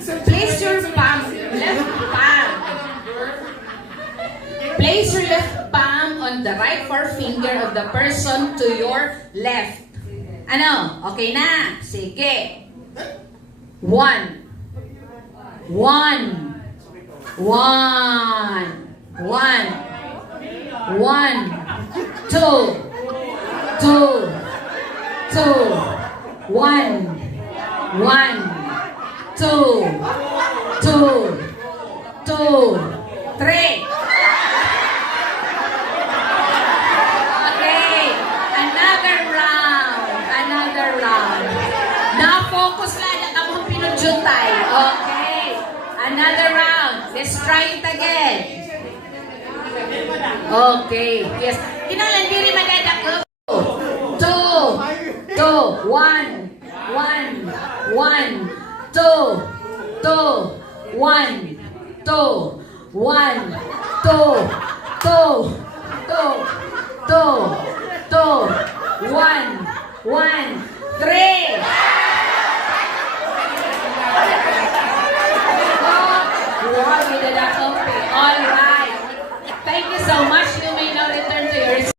Place your palm, left palm. Place your left palm on the right forefinger of the person to your left. Ano? Okay na? Sige. 1. 1. 1. 1. 2. 2. 2. 1. 1. 2. 2. 2. 3. Okay. Another round. Another round. Na-focus lang na kamong pinudjutay. Okay. Another round. Let's try it again. Okay. Yes. Kinalan diri madadako. 2. 2. 1. 1. 1. 2. 2. 1. 2. 1. 2. 2. 2. 2. 1. 1. 3. All right. Thank you so much.